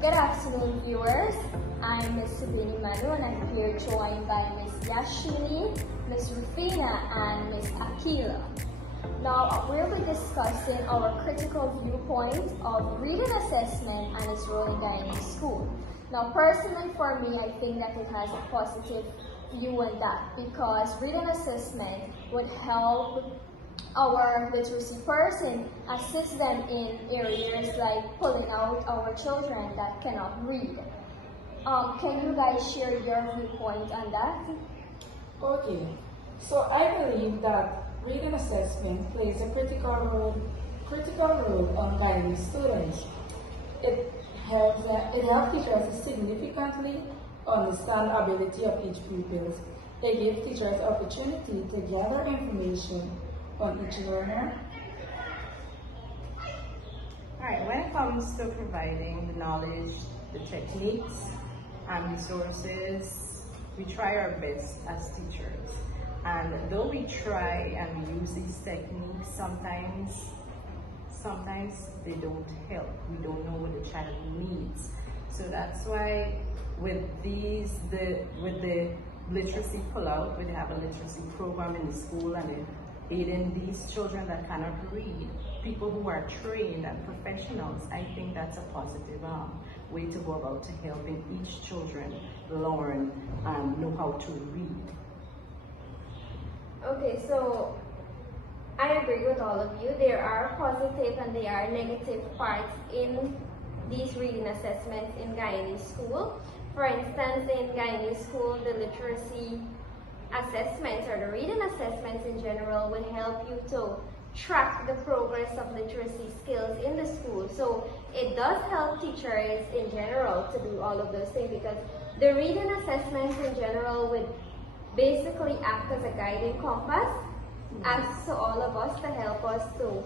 Good afternoon, viewers. I'm Ms. Sabini Manu, and I'm here joined by Ms. Yashini, Ms. Rufina, and Ms. Akila. Now, we'll be discussing our critical viewpoint of reading assessment and its role in Guyanese school. Now, personally for me, I think that it has a positive view on that because reading assessment would help our literacy person assist them in areas like pulling out our children that cannot read. Can you guys share your viewpoint on that? Okay, so I believe that reading assessment plays a critical role on guiding students. It helps teachers to significantly understand the ability of each pupil. It gives teachers opportunity to gather information on each learner. Alright, when it comes to providing the knowledge, the techniques, and resources, we try our best as teachers. And though we try and we use these techniques, sometimes they don't help. We don't know what the child needs. So that's why with the literacy pull-out, we have a literacy program in the school and they aiding these children that cannot read, people who are trained and professionals. I think that's a positive way to go about to helping each children learn and know how to read. Okay, so I agree with all of you. There are positive and there are negative parts in these reading assessments in Guyanese school. For instance, in Guyanese school, the literacy assessments or the reading assessments in general will help you to track the progress of literacy skills in the school. So it does help teachers in general to do all of those things because the reading assessments in general would basically act as a guiding compass as to all of us to help us to,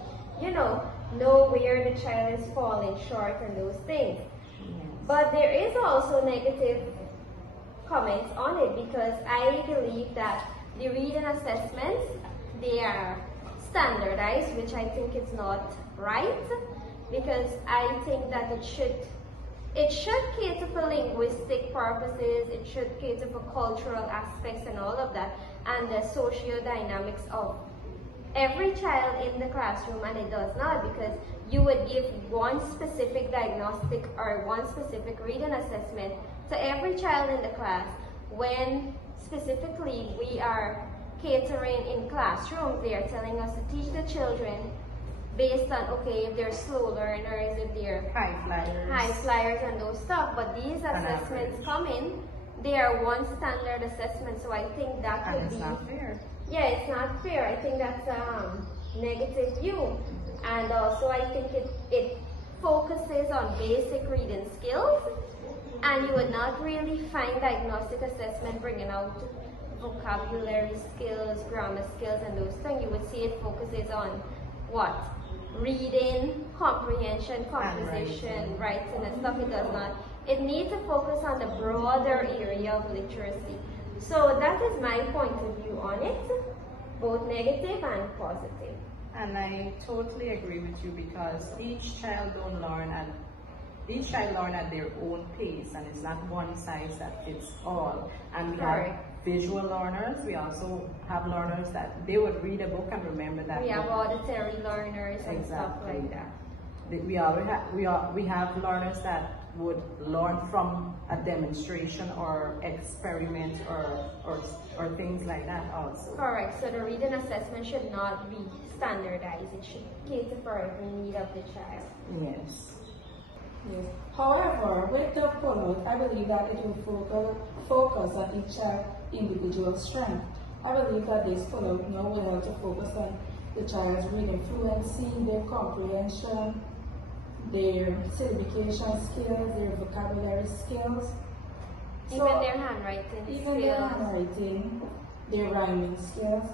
know where the child is falling short and those things. But there is also negative comments on it because I believe that the reading assessments, they are standardized, which I think is not right because I think that it should cater for linguistic purposes, it should cater for cultural aspects and all of that, and the socio-dynamics of every child in the classroom, and it does not because you would give one specific diagnostic or one specific reading assessment to every child in the class when specifically we are catering in classrooms. They are telling us to teach the children based on, okay, if they're slow learners, if they're high flyers and those stuff, but these assessments come in, they are one standard assessment, so I think that could be not fair. Yeah, it's not fair. I think that's a negative view. And also I think it focuses on basic reading skills, and you would not really find diagnostic assessment bringing out vocabulary skills, grammar skills, and those things. You would see it focuses on what? Reading, comprehension, composition, writing, and stuff. It does not. It needs to focus on the broader area of literacy. So that is my point of view on it, both negative and positive. And I totally agree with you because each child learn at their own pace, and it's not one size that fits all. And we have visual learners. We also have learners that they would read a book and remember that. We have auditory learners and stuff like that. We have learners that would learn from a demonstration or experiment or things like that also. Correct. So the reading assessment should not be standardized. It should cater for every need of the child. Yes. Yes. However, with the pullout, I believe that it will focus on each child's individual strength. I believe that this pullout now will help to focus on the child's reading fluency, their comprehension, their syllabication skills, their vocabulary skills. Even their handwriting skills. Their handwriting, their rhyming skills.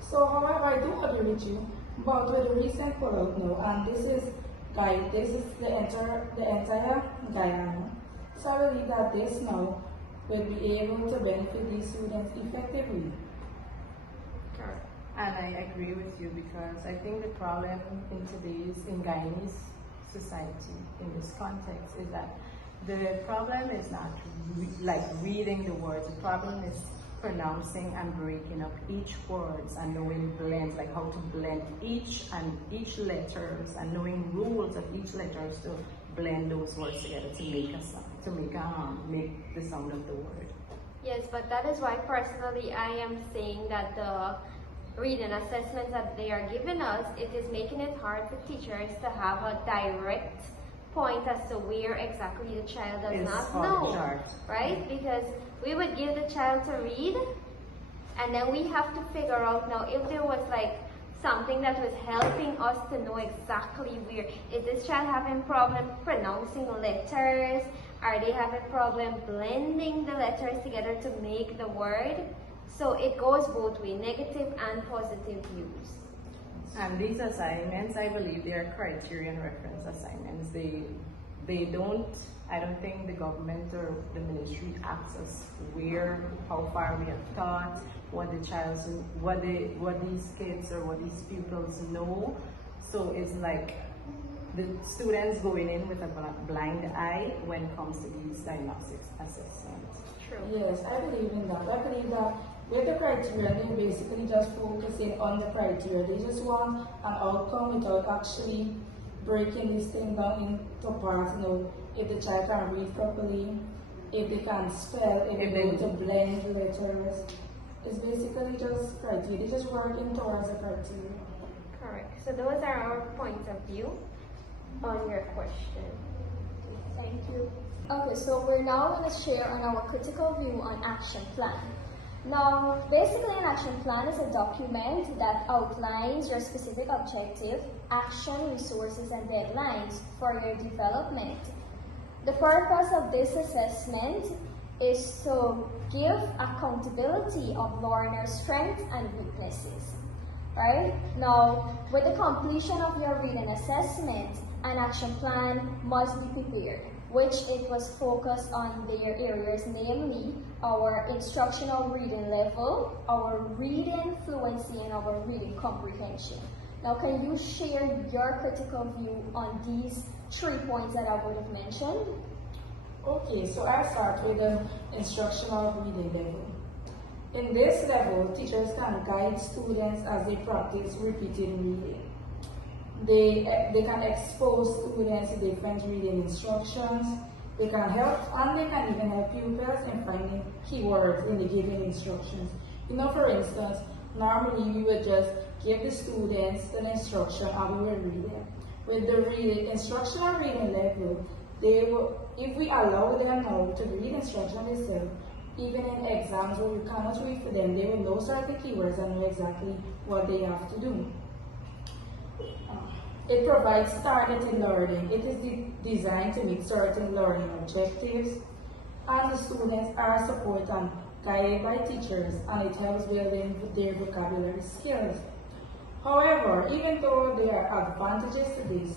So, however, I do agree with you, but with the recent pullout now, and this is the entire Guyana. So I believe that this now will be able to benefit these students effectively. Correct. And I agree with you because I think the problem in Guyanese society in this context is that The problem is not like reading the words. The problem is pronouncing and breaking up each words and knowing blends, like how to blend each letters and knowing rules of each letters to blend those words together to make a sound, to make the sound of the word. Yes, but that is why personally I am saying that the reading assessments that they are giving us, it is making it hard for teachers to have a direct point as to where exactly the child does not know, right? Because we would give the child to read, and then we have to figure out now if there was like something that was helping us to know exactly where. Is this child having problem pronouncing letters? Are they having problem blending the letters together to make the word? So it goes both ways, negative and positive views. And these assignments, I believe they are criterion reference assignments. They don't, I don't think the government or the ministry asks us how far we have taught, what these kids or what these pupils know. So it's like the students going in with a blind eye when it comes to these diagnostic assessments. True. Yes, I believe in that. I believe that with the criteria, they're basically just focusing on the criteria. They just want an outcome without actually breaking this thing down into parts. You know, if the child can read properly, if they can spell, if they know to blend letters. It's basically just criteria. They're just working towards the criteria. Correct. So those are our points of view on your question. Thank you. Okay, so we're now going to share on our critical view on action plan. Now, basically an action plan is a document that outlines your specific objective, action, resources, and deadlines for your development. The purpose of this assessment is to give accountability of learners' strengths and weaknesses. Right? Now, with the completion of your reading assessment, an action plan must be prepared, which it was focused on their areas, namely our instructional reading level, our reading fluency, and our reading comprehension. Now, can you share your critical view on these 3 points that I would have mentioned? Okay, so I start with the instructional reading level. In this level, teachers can guide students as they practice repeated reading. They can expose students to different reading instructions. They can help, and they can even help pupils in finding keywords in the given instructions. You know, for instance, normally we would just give the students an instruction and we would read it. With the instructional reading level, if we allow them now to read instruction themselves, even in exams where you cannot read for them, they will know certain keywords and know exactly what they have to do. It provides targeted learning. It is designed to meet certain learning objectives, and the students are supported and guided by teachers, and it helps building their vocabulary skills. However, even though there are advantages to this,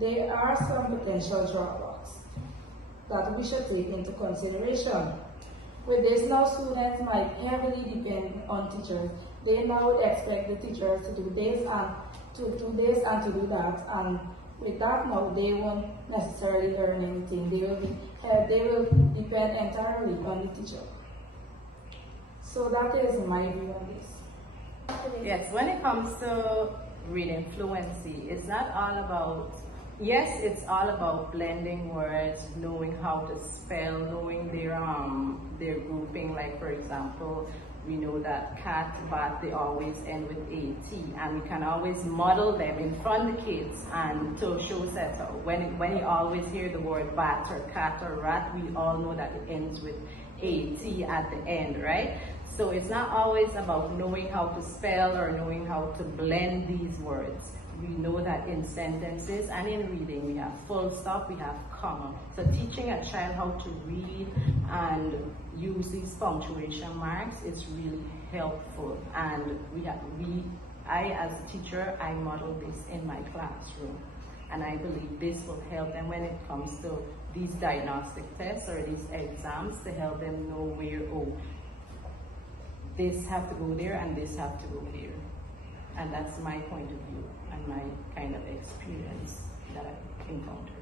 there are some potential drawbacks that we should take into consideration. With this now, students might heavily depend on teachers. They now would expect the teachers to do this and to do that, and with that now they won't necessarily learn anything. They will depend entirely on the teacher. So that is my view on this. Yes, when it comes to reading fluency, it's not all about, yes, it's all about blending words, knowing how to spell, knowing their grouping. Like for example, we know that cat, bat, they always end with AT, and we can always model them in front of the kids and to show that when you always hear the word bat or cat or rat, we all know that it ends with AT at the end, right? So it's not always about knowing how to spell or knowing how to blend these words. We know that in sentences and in reading, we have full stop, we have comma. So teaching a child how to read and use these punctuation marks is really helpful. And I as a teacher, I model this in my classroom. And I believe this will help them when it comes to these diagnostic tests or these exams, to help them know where, oh, this have to go there and this have to go here. And that's my point of view and my kind of experience that I've encountered.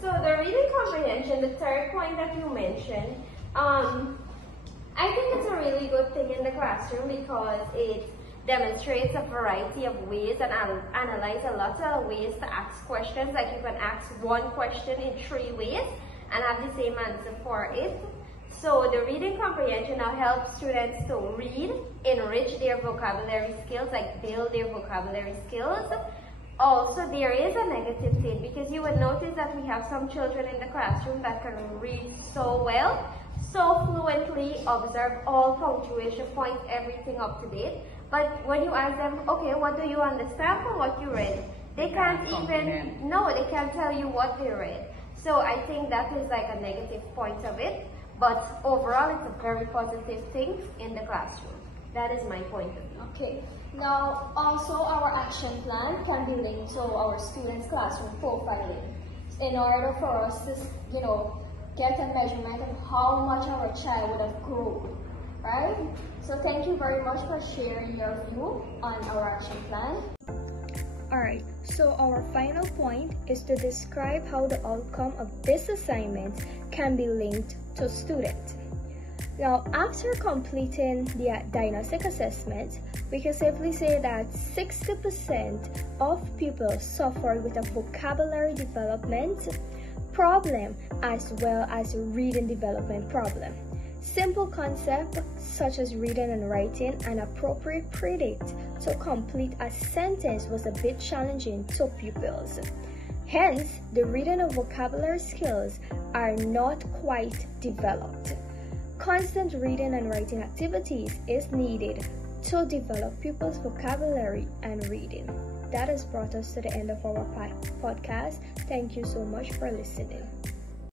So the reading comprehension, the third point that you mentioned, I think it's a really good thing in the classroom because it demonstrates a variety of ways and analyze a lot of ways to ask questions. Like you can ask one question in 3 ways and have the same answer for it. So the reading comprehension now helps students to read, enrich their vocabulary skills, like build their vocabulary skills. Also, there is a negative thing because you would notice that we have some children in the classroom that can read so well, so fluently, observe all punctuation points, everything up to date. But when you ask them, okay, what do you understand from what you read? They can't even, no, they can't tell you what they read. So I think that is like a negative point of it. But overall, it's a very positive thing in the classroom. That is my point of view. Okay. Now, also our action plan can be linked to our students' classroom profiling in order for us to, get a measurement of how much our child would have grown, right? So thank you very much for sharing your view on our action plan. Alright, so our final point is to describe how the outcome of this assignment can be linked to student. Now, after completing the diagnostic assessment, we can safely say that 60% of pupils suffered with a vocabulary development problem as well as reading development problem. Simple concepts such as reading and writing an appropriate predict to complete a sentence was a bit challenging to pupils. Hence, the reading and vocabulary skills are not quite developed. Constant reading and writing activities is needed to develop pupils' vocabulary and reading. That has brought us to the end of our podcast. Thank you so much for listening.